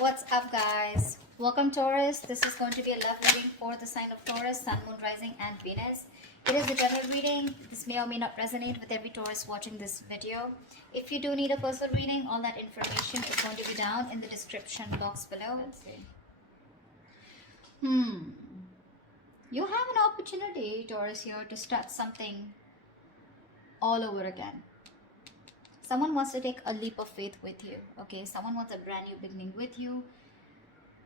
What's up, guys? Welcome, Taurus. This is going to be a love reading for the sign of Taurus, Sun, Moon, Rising, and Venus. It is a general reading. This may or may not resonate with every Taurus watching this video. If you do need a personal reading, all that information is going to be down in the description box below. Let's see. You have an opportunity, Taurus, here to start something all over again. Someone wants to take a leap of faith with you, okay? Someone wants a brand new beginning with you.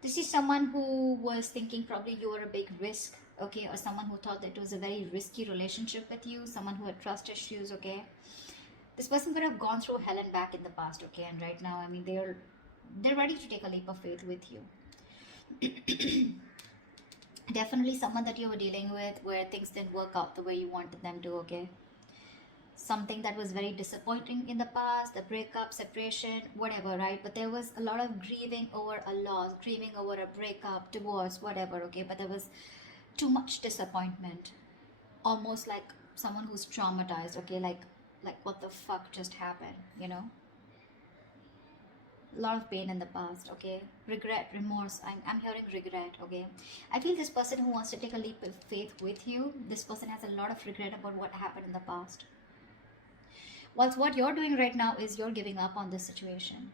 This is someone who was thinking probably you were a big risk, okay? Or someone who thought that it was a very risky relationship with you, someone who had trust issues, okay? This person could have gone through hell and back in the past, okay? And right now, I mean, they're ready to take a leap of faith with you. Definitely someone that you were dealing with where things didn't work out the way you wanted them to, okay? Something that was very disappointing in the past, a breakup, separation, whatever, right? But there was a lot of grieving over a loss, grieving over a breakup, divorce, whatever, okay? But there was too much disappointment, almost like someone who's traumatized, okay? Like what the fuck just happened, you know? A lot of pain in the past, okay? Regret, remorse. I'm hearing regret, okay? I feel this person who wants to take a leap of faith with you, this person has a lot of regret about what happened in the past. Whilst what you're doing right now is you're giving up on this situation.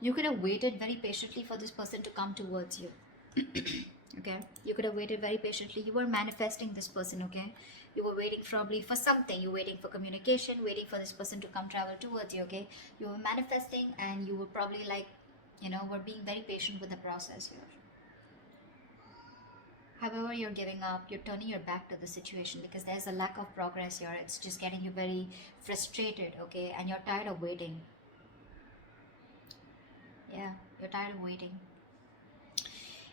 You could have waited very patiently for this person to come towards you. Okay? You could have waited very patiently. You were manifesting this person, okay? You were waiting probably for something. You were waiting for communication, waiting for this person to come travel towards you, okay? You were manifesting and you were probably like, were being very patient with the process here. However, you're giving up, you're turning your back to the situation because there's a lack of progress here. It's just getting you very frustrated, okay? And you're tired of waiting. Yeah, you're tired of waiting.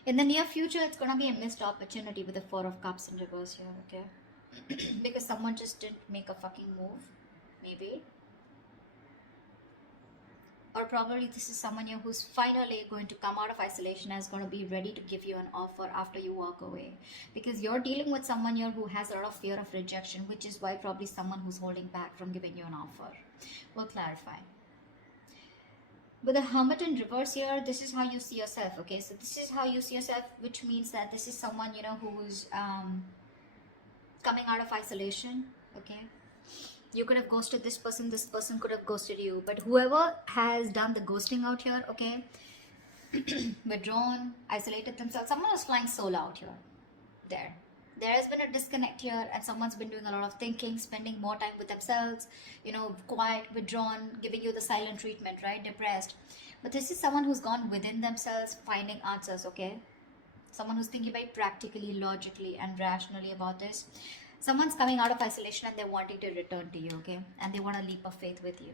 In the near future, it's going to be a missed opportunity with the Four of Cups in reverse here, okay? Because someone just didn't make a fucking move, maybe. Or probably this is someone here who's finally going to come out of isolation and is going to be ready to give you an offer after you walk away. Because you're dealing with someone here who has a lot of fear of rejection, which is why probably someone who's holding back from giving you an offer. We'll clarify. With the Hermit in reverse here, this is how you see yourself, okay? So this is how you see yourself, which means that this is someone, who's coming out of isolation, okay? You could have ghosted this person could have ghosted you, but whoever has done the ghosting out here, okay, withdrawn, isolated themselves, someone was flying solo out here. There has been a disconnect here, and someone's been doing a lot of thinking, spending more time with themselves, quiet, withdrawn, giving you the silent treatment, right? Depressed. But this is someone who's gone within themselves, finding answers, okay? Someone who's thinking very practically, logically, and rationally about this. Someone's coming out of isolation and they're wanting to return to you, okay? And they want a leap of faith with you.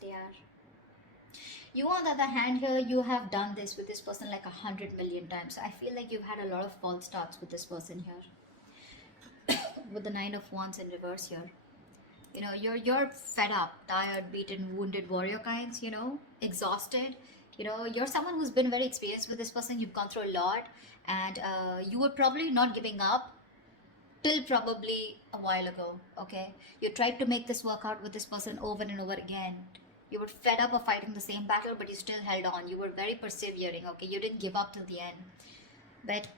They are. You, on the other hand, here, you have done this with this person like 100 million times. I feel like you've had a lot of false starts with this person here. With the Nine of Wands in reverse here. You're fed up, tired, beaten, wounded warrior kinds, exhausted. You're someone who's been very experienced with this person. You've gone through a lot, and you were probably not giving up till probably a while ago, okay? You tried to make this work out with this person over and over again. You were fed up of fighting the same battle, but you still held on. You were very persevering, okay? You didn't give up till the end. But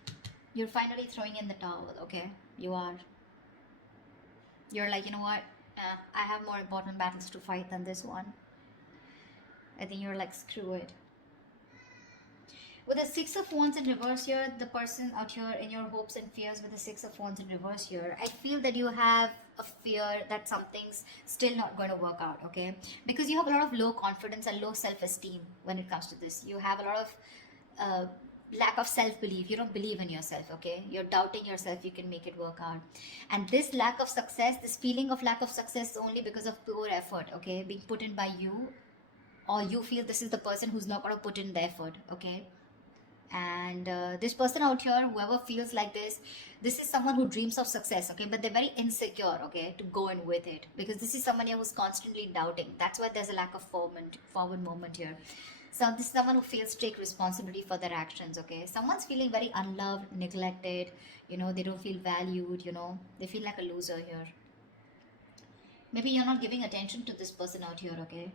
you're finally throwing in the towel, okay? You are. You're like, you know what? I have more important battles to fight than this one. I think you're like, screw it. With the Six of Wands in reverse here, the person out here in your hopes and fears with the Six of Wands in reverse here, I feel that you have a fear that something's still not going to work out, okay? Because you have a lot of low confidence and low self-esteem when it comes to this. You have a lot of lack of self-belief. You don't believe in yourself, okay? You're doubting yourself you can make it work out. And this lack of success, this feeling of lack of success is only because of poor effort, okay? Being put in by you, or you feel this is the person who's not going to put in the effort, okay? And this person out here, whoever feels like this is someone who dreams of success, okay? But they're very insecure, okay, to go in with it. Because this is someone here who's constantly doubting. That's why there's a lack of forward movement here. So this is someone who fails to take responsibility for their actions, okay? Someone's feeling very unloved, neglected, they don't feel valued, they feel like a loser here. Maybe you're not giving attention to this person out here, okay?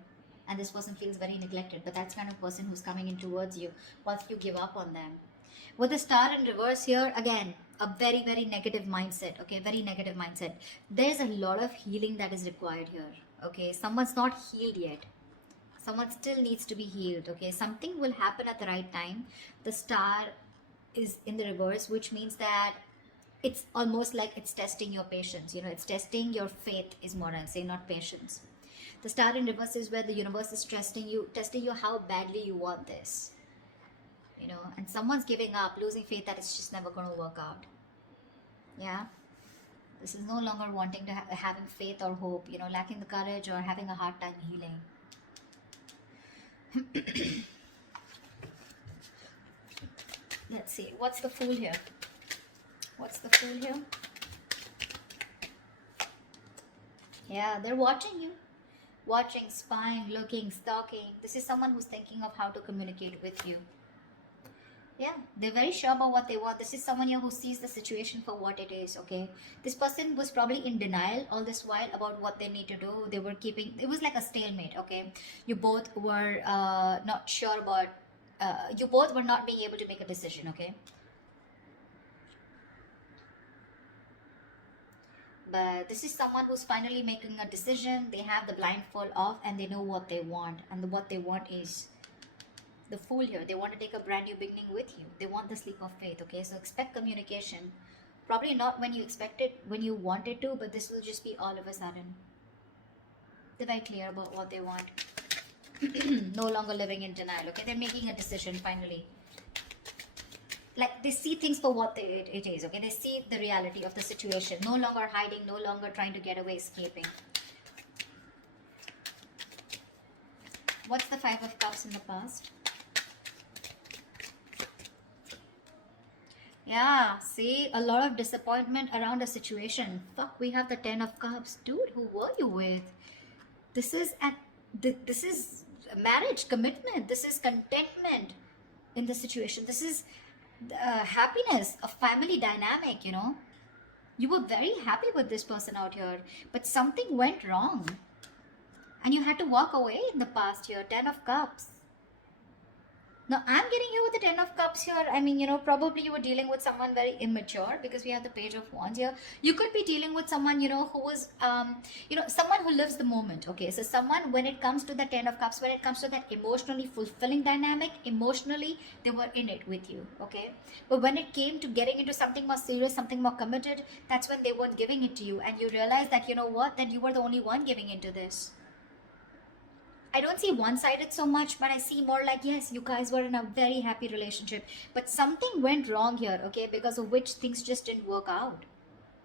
and this person feels very neglected, but that's kind of person who's coming in towards you once you give up on them. With the star in reverse here, again, a very, very negative mindset, okay? Very negative mindset. There's a lot of healing that is required here, okay? Someone's not healed yet. Someone still needs to be healed, okay? Something will happen at the right time. The star is in the reverse, which means that it's almost like it's testing your patience, you know, it's testing your faith is more I'll say, not patience. The star in reverse is where the universe is testing you how badly you want this, you know, and someone's giving up, losing faith that it's just never going to work out. Yeah, this is no longer wanting to having faith or hope, you know, lacking the courage or having a hard time healing. Let's see, what's the Fool here? What's the Fool here? Yeah, they're watching you. Watching, spying, looking, stalking. This is someone who's thinking of how to communicate with you. Yeah, they're very sure about what they want. This is someone here who sees the situation for what it is, okay? This person was probably in denial all this while about what they need to do. They were keeping, it was like a stalemate, okay? You both were not sure about, you both were not being able to make a decision, okay? But this is someone who's finally making a decision. They have the blindfold off and they know what they want. And what they want is the Fool here. They want to take a brand new beginning with you. They want the leap of faith, okay? So expect communication. Probably not when you expect it, when you want it to, but this will just be all of a sudden. They're very clear about what they want. No longer living in denial, okay? They're making a decision finally. Like they see things for what it is, okay? They see the reality of the situation. No longer hiding, no longer trying to get away, escaping. What's the Five of Cups in the past? Yeah, see, a lot of disappointment around a situation. Fuck, we have the Ten of Cups. Dude, who were you with? This is marriage, commitment. This is contentment in the situation. This is happiness, a family dynamic, you know. You were very happy with this person out here, but something went wrong. And you had to walk away in the past here. Ten of Cups. Now, I'm getting here with the Ten of Cups here. I mean, you know, probably you were dealing with someone very immature because we have the Page of Wands here. You could be dealing with someone, you know, who was, you know, someone who lives the moment. Okay, so someone, when it comes to the Ten of Cups, when it comes to that emotionally fulfilling dynamic, emotionally, they were in it with you. Okay, but when it came to getting into something more serious, something more committed, that's when they weren't giving it to you. And you realize that, you know what, that you were the only one giving into this. I don't see one-sided so much, but I see more like, yes, you guys were in a very happy relationship, but something went wrong here, okay, because of which things just didn't work out,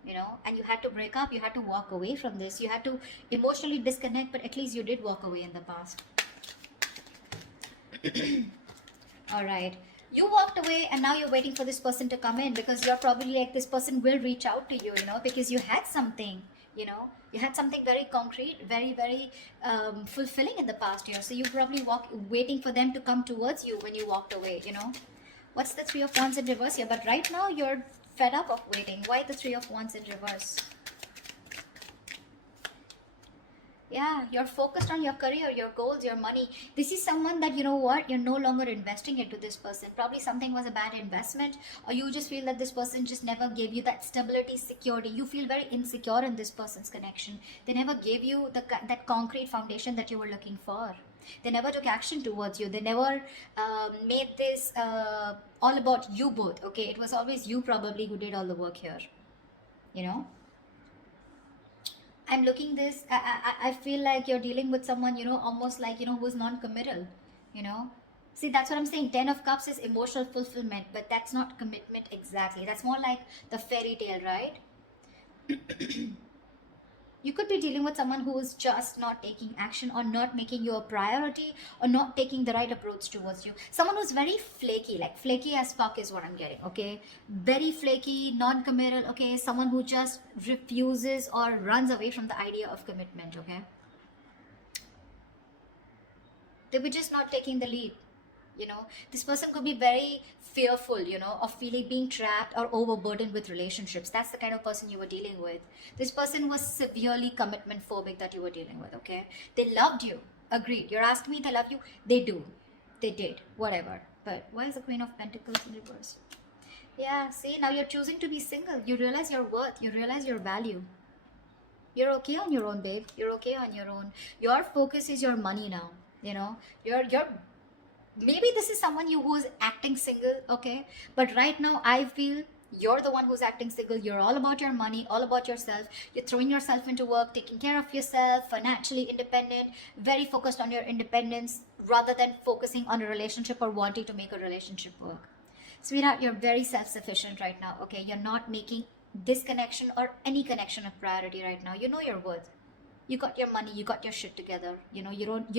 you know, and you had to break up, you had to walk away from this, you had to emotionally disconnect, but at least you did walk away in the past. All right. You walked away and now you're waiting for this person to come in because you're probably like, this person will reach out to you, you know, because you had something. You know, you had something very concrete, very, very fulfilling in the past year. So you probably waiting for them to come towards you when you walked away, you know. What's the Three of Wands in reverse here? But right now you're fed up of waiting. Why the Three of Wands in reverse? Yeah, you're focused on your career, your goals, your money. This is someone that, you know what, you're no longer investing into this person. Probably something was a bad investment, or you just feel that this person just never gave you that stability, security. You feel very insecure in this person's connection. They never gave you that concrete foundation that you were looking for. They never took action towards you. They never made this all about you both. Okay, it was always you probably who did all the work here, you know. I'm looking this, I feel like you're dealing with someone, you know, almost like, you know, who's non-committal, you know. See, that's what I'm saying. Ten of Cups is emotional fulfillment, but that's not commitment exactly. That's more like the fairy tale, right? You could be dealing with someone who is just not taking action or not making you a priority or not taking the right approach towards you. Someone who's very flaky, like flaky as fuck is what I'm getting, okay? Very flaky, non-committal, okay? Someone who just refuses or runs away from the idea of commitment, okay? They were just not taking the lead, you know? This person could be very fearful, you know, of being trapped or overburdened with relationships. That's the kind of person you were dealing with. This person was severely commitment phobic that you were dealing with, okay? They loved you, Agreed. You're asking me they love you. They do. They did. Whatever. But why is the Queen of Pentacles in reverse? Yeah, see, now you're choosing to be single. You realize your worth. You realize your value. You're okay on your own, babe. You're okay on your own. Your focus is your money now. You know, you're maybe this is someone you who's acting single, okay? But right now I feel you're the one who's acting single. You're all about your money, all about yourself. You're throwing yourself into work, taking care of yourself, financially independent, very focused on your independence rather than focusing on a relationship or wanting to make a relationship work. Sweetheart, you're very self-sufficient right now, okay? You're not making this connection or any connection a priority right now. You know your worth. You got your money, you got your shit together. You know you don't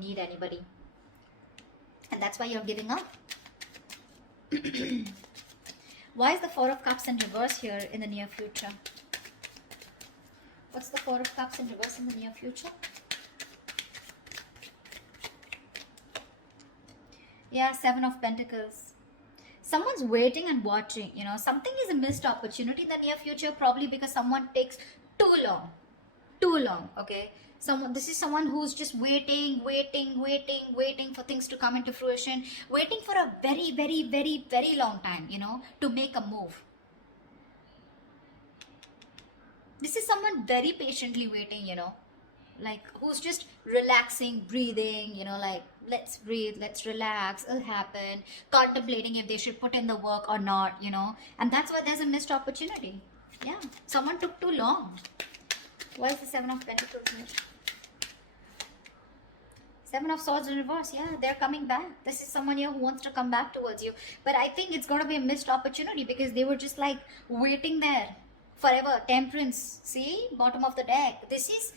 need anybody. And that's why you're giving up. Why is the Four of Cups in reverse here in the near future? What's the Four of Cups in reverse in the near future? Yeah, Seven of Pentacles. Someone's waiting and watching, you know. Something is a missed opportunity in the near future, probably because someone takes too long. Too long, okay? This is someone who's just waiting for things to come into fruition, waiting for a very long time, you know, to make a move. This is someone very patiently waiting, you know, like who's just relaxing, breathing, you know, like let's breathe, let's relax, it'll happen, contemplating if they should put in the work or not, you know. And that's why there's a missed opportunity. Yeah, someone took too long. Why is the Seven of Pentacles here? Seven of Swords in reverse. Yeah, they're coming back. This is someone here who wants to come back towards you. But I think it's going to be a missed opportunity because they were just like waiting there forever. Temperance. See? Bottom of the deck. This is...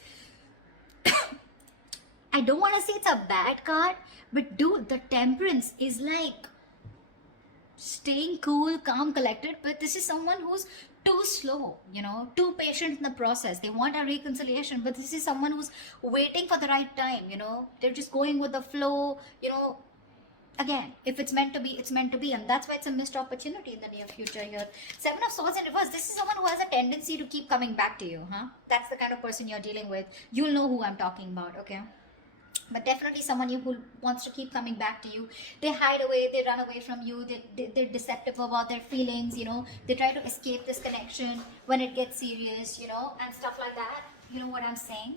I don't want to say it's a bad card. But dude, the Temperance is like staying cool, calm, collected. But this is someone who's too slow, you know, too patient in the process. They want a reconciliation, but this is someone who's waiting for the right time, you know. They're just going with the flow, you know. Again, if it's meant to be, it's meant to be, and that's why it's a missed opportunity in the near future here. Seven of Swords in reverse. This is someone who has a tendency to keep coming back to you, huh? That's the kind of person you're dealing with. You'll know who I'm talking about, okay? But definitely someone who wants to keep coming back to you. They hide away, they run away from you, they're deceptive about their feelings, you know. They try to escape this connection when it gets serious, you know, and stuff like that. You know what I'm saying?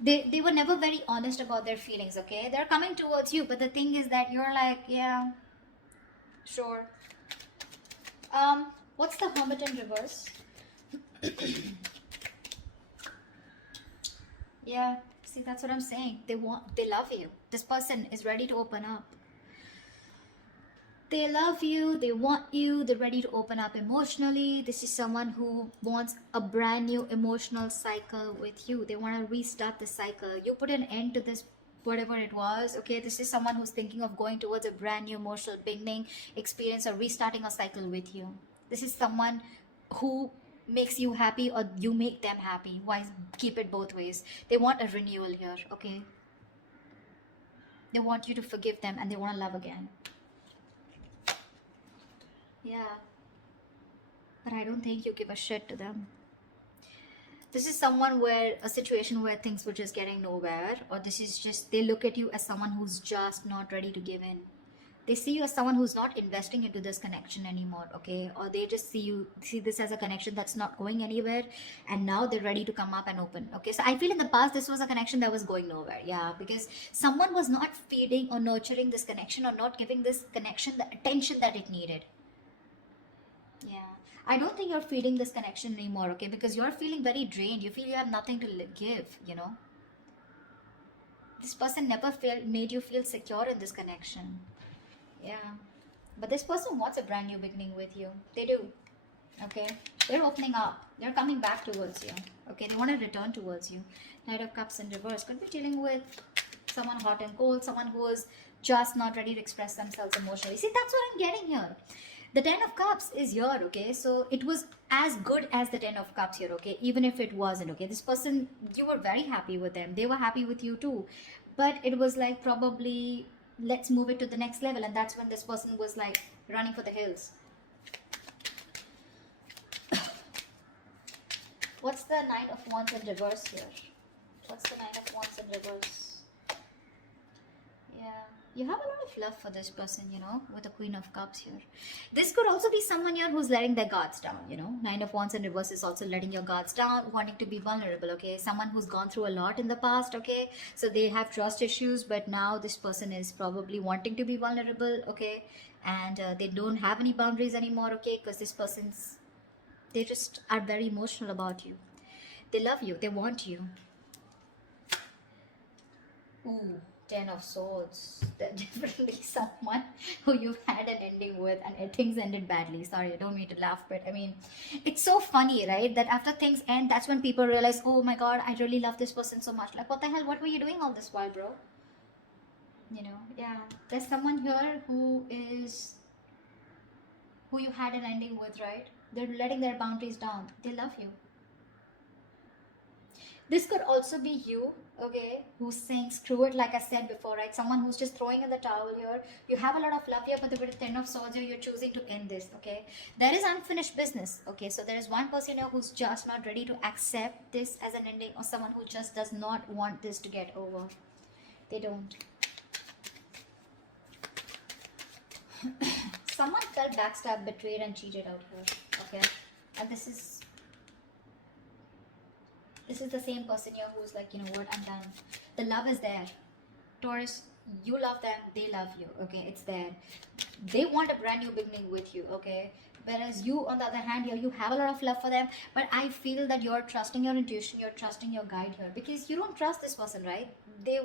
They were never very honest about their feelings, okay? They're coming towards you, but the thing is that you're like, yeah, sure. What's the Hermit in reverse? Yeah. See, that's what I'm saying. They love you. This person is ready to open up. They love you, they want you, they're ready to open up emotionally. This is someone who wants a brand new emotional cycle with you. They want to restart the cycle. You put an end to this, whatever it was, okay? This is someone who's thinking of going towards a brand new emotional beginning, experience, or restarting a cycle with you. This is someone who makes you happy or you make them happy. Why keep it both ways? They want a renewal here, okay? They want you to forgive them and they want to love again. Yeah. But I don't think you give a shit to them. This is someone where a situation where things were just getting nowhere, or this is just they look at you as someone who's just not ready to give in. They see you as someone who's not investing into this connection anymore, okay? Or they just see this as a connection that's not going anywhere, and now they're ready to come up and open, okay? So I feel in the past this was a connection that was going nowhere, yeah, because someone was not feeding or nurturing this connection or not giving this connection the attention that it needed. Yeah, I don't think you're feeding this connection anymore, okay? Because you're feeling very drained. You feel you have nothing to give, you know? This person never made you feel secure in this connection. Yeah, but this person wants a brand new beginning with you. They do, okay? They're opening up. They're coming back towards you, okay? They want to return towards you. Knight of Cups in reverse. Could be dealing with someone hot and cold, someone who is just not ready to express themselves emotionally. See, that's what I'm getting here. The Ten of Cups is here, okay? So it was as good as the Ten of Cups here, okay? Even if it wasn't, okay? This person, you were very happy with them. They were happy with you too. But it was like probably, let's move it to the next level. And that's when this person was like running for the hills. What's the Knight of Wands in reverse here? What's the Knight of Wands in reverse? You have a lot of love for this person, with the Queen of Cups here. This could also be someone here who's letting their guards down, Nine of Wands in reverse is also letting your guards down, wanting to be vulnerable, okay? Someone who's gone through a lot in the past, okay? So they have trust issues, but now this person is probably wanting to be vulnerable, okay? And they don't have any boundaries anymore, okay? Because this person's, they just are very emotional about you. They love you, they want you. Ooh, Ten of Swords. That's definitely someone who you've had an ending with, and things ended badly. Sorry, I don't mean to laugh, but I mean, it's so funny, right? That after things end, that's when people realize, oh my god, I really love this person so much. Like, what the hell? What were you doing all this while, bro? Yeah. There's someone here who you had an ending with, right? They're letting their boundaries down. They love you. This could also be you, okay, who's saying screw it, like I said before, right? Someone who's just throwing in the towel here. You have a lot of love here, but with the Ten of Swords here, you're choosing to end this, okay? There is unfinished business, okay? So there is one person here who's just not ready to accept this as an ending, or someone who just does not want this to get over. They don't. Someone felt backstabbed, betrayed, and cheated out here, okay? And this is the same person here who's like, you know what, I'm done. The love is there. Taurus, you love them, they love you, okay? It's there. They want a brand new beginning with you, okay? Whereas you, on the other hand, here, you have a lot of love for them, but I feel that you're trusting your intuition, you're trusting your guide here, because you don't trust this person, right? They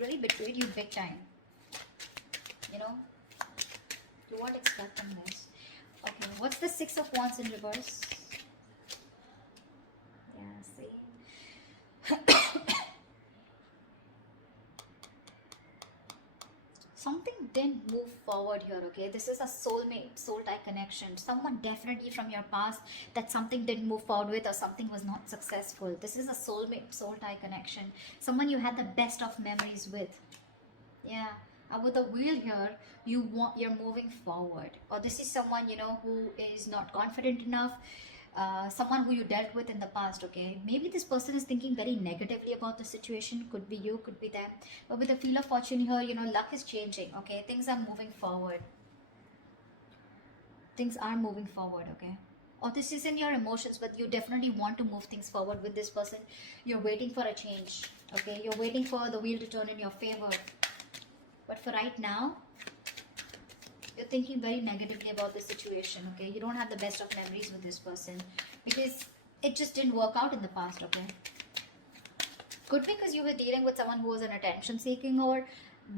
really betrayed you big time. You weren't expecting this. Okay, what's the Six of Wands in reverse? Yeah, see? Something didn't move forward here, okay? This is a soulmate, soul tie connection. Someone definitely from your past that something didn't move forward with, or something was not successful. This is a soulmate, soul tie connection. Someone you had the best of memories with. Yeah. With the wheel here, you're moving forward, or this is someone who is not confident enough. Someone who you dealt with in the past, okay? Maybe this person is thinking very negatively about the situation. Could be you, could be them. But with the Wheel of Fortune here, luck is changing, okay? Things are moving forward. Things are moving forward, okay? Or this is in your emotions, but you definitely want to move things forward with this person. You're waiting for a change, okay? You're waiting for the wheel to turn in your favor. But for right now, you're thinking very negatively about the situation, okay? You don't have the best of memories with this person because it just didn't work out in the past, okay? Could be because you were dealing with someone who was an attention seeking, or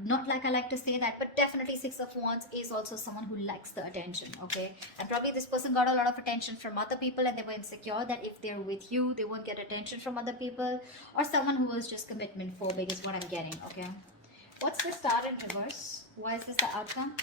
not like I like to say that, but definitely Six of Wands is also someone who likes the attention, okay? And probably this person got a lot of attention from other people, and they were insecure that if they're with you, they won't get attention from other people, or someone who was just commitment phobic is what I'm getting, okay? What's the Star in reverse? Why is this the outcome?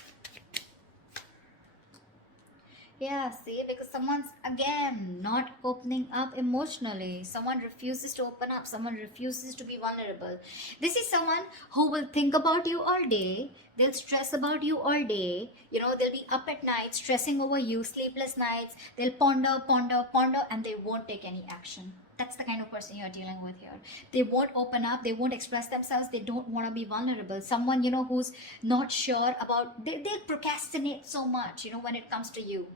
Yeah, see, because someone's again not opening up emotionally. Someone refuses to open up. Someone refuses to be vulnerable. This is someone who will think about you all day. They'll stress about you all day. They'll be up at night stressing over you, sleepless nights. They'll ponder, ponder, ponder, and they won't take any action. That's the kind of person you're dealing with here. They won't open up. They won't express themselves. They don't want to be vulnerable. Someone, who's not sure about, they procrastinate so much, when it comes to you.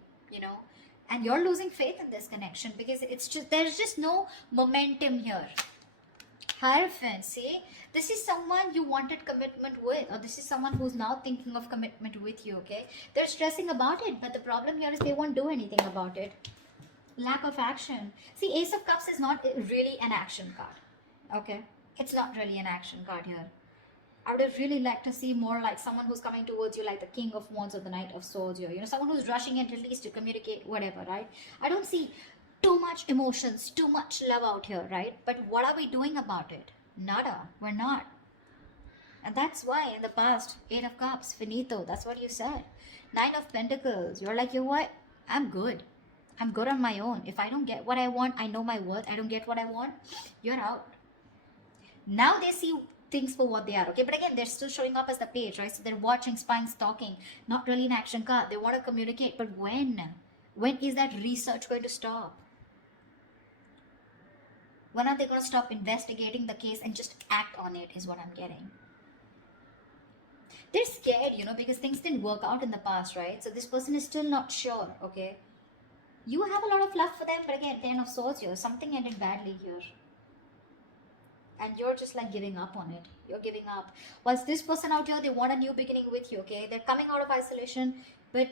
And you're losing faith in this connection because there's just no momentum here. Hierophant, see, this is someone you wanted commitment with, or this is someone who's now thinking of commitment with you, okay? They're stressing about it, but the problem here is they won't do anything about it. Lack of action. See, Ace of Cups is not really an action card, okay? It's not really an action card here. I would have really liked to see more like someone who's coming towards you like the King of Wands or the Knight of Swords here. Someone who's rushing in at least to communicate, whatever, right? I don't see too much emotions, too much love out here, right? But what are we doing about it? Nada. We're not. And that's why in the past, Eight of Cups, finito, that's what you said. Nine of Pentacles, you're like, you know what? I'm good. I'm good on my own. If I don't get what I want, I know my worth. I don't get what I want, you're out. Now they see things for what they are, okay? But again, they're still showing up as the page, right? So they're watching, spying, stalking, not really an action card. They want to communicate, but when is that research going to stop? When are they going to stop investigating the case and just act on it is what I'm getting. They're scared, because things didn't work out in the past, right? So this person is still not sure, okay? You have a lot of love for them, but again, Ten of Swords here. Something ended badly here. And you're just like giving up on it. You're giving up. Whilst this person out here, they want a new beginning with you, okay? They're coming out of isolation, but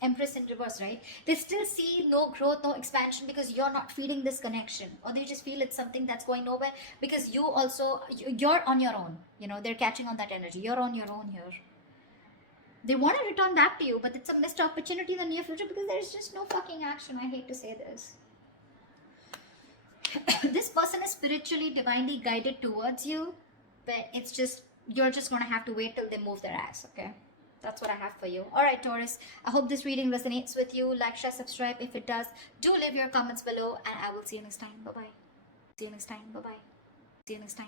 Empress in reverse, right? They still see no growth, no expansion because you're not feeding this connection, or they just feel it's something that's going nowhere because you also, you're on your own. They're catching on that energy. You're on your own here. They want to return back to you, but it's a missed opportunity in the near future because there's just no fucking action. I hate to say this. This person is spiritually, divinely guided towards you, but it's just, you're just going to have to wait till they move their ass, okay? That's what I have for you. All right, Taurus, I hope this reading resonates with you. Like, share, subscribe. If it does, do leave your comments below, and I will see you next time. Bye-bye. See you next time. Bye-bye. See you next time.